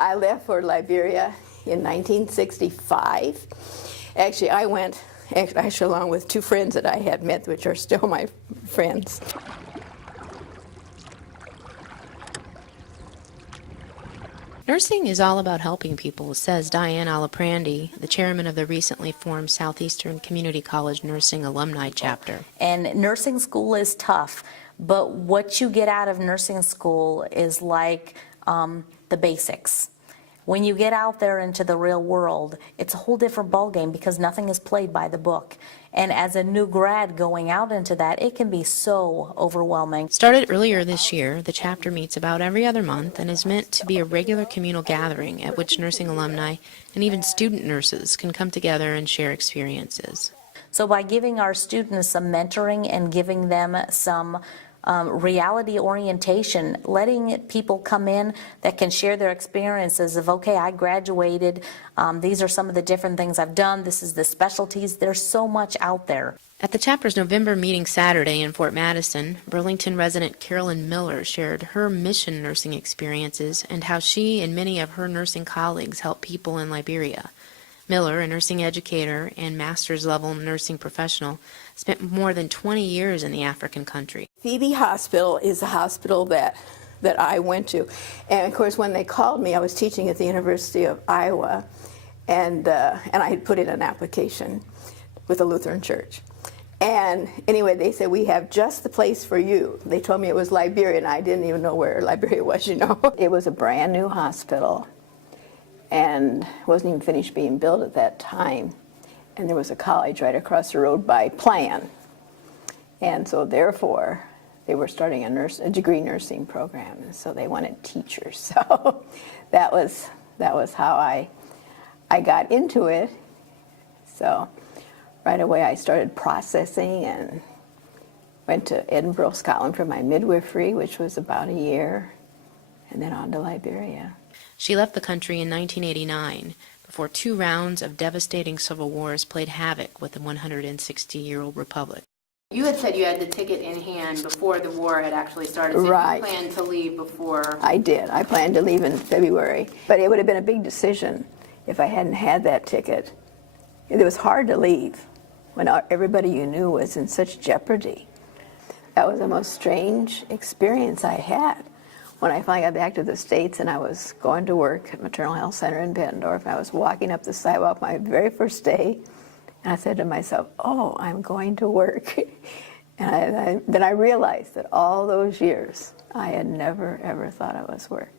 I left for Liberia in 1965. Actually, I went along with two friends that I had met, which are still my friends. Nursing is all about helping people, says Diane Aliprandi, the chairman of the recently formed Southeastern Community College Nursing Alumni Chapter. And nursing school is tough, but what you get out of nursing school is like the basics. When you get out there into the real world, it's a whole different ballgame because nothing is played by the book. And as a new grad going out into that, it can be so overwhelming. Started earlier this year, the chapter meets about every other month and is meant to be a regular communal gathering at which nursing alumni and even student nurses can come together and share experiences. So by giving our students some mentoring and giving them some reality orientation, letting people come in that can share their experiences of, okay, I graduated, these are some of the different things I've done, this is the specialties, there's so much out there. At the chapter's November meeting Saturday in Fort Madison, Burlington resident Carolyn Miller shared her mission nursing experiences and how she and many of her nursing colleagues help people in Liberia. Miller, a nursing educator and master's level nursing professional, spent more than 20 years in the African country. Phoebe Hospital is a hospital that I went to. And of course, when they called me, I was teaching at the University of Iowa, and I had put in an application with the Lutheran Church. And anyway, they said, we have just the place for you. They told me it was Liberia, and I didn't even know where Liberia was, you know. It was a brand new hospital, and wasn't even finished being built at that time. And there was a college right across the road by plan. And so therefore, they were starting a degree nursing program, and so they wanted teachers. So that was how I got into it. So right away I started processing and went to Edinburgh, Scotland for my midwifery, which was about a year, and then on to Liberia. She left the country in 1989 before 2 rounds of devastating civil wars played havoc with the 160-year-old republic. You had said you had the ticket in hand before the war had actually started, so right. You planned to leave before... I did. I planned to leave in February, but it would have been a big decision if I hadn't had that ticket. It was hard to leave when everybody you knew was in such jeopardy. That was the most strange experience I had. When I finally got back to the States and I was going to work at Maternal Health Center in Bettendorf, I was walking up the sidewalk my very first day, and I said to myself, oh, I'm going to work. And then I realized that all those years, I had never, ever thought it was work.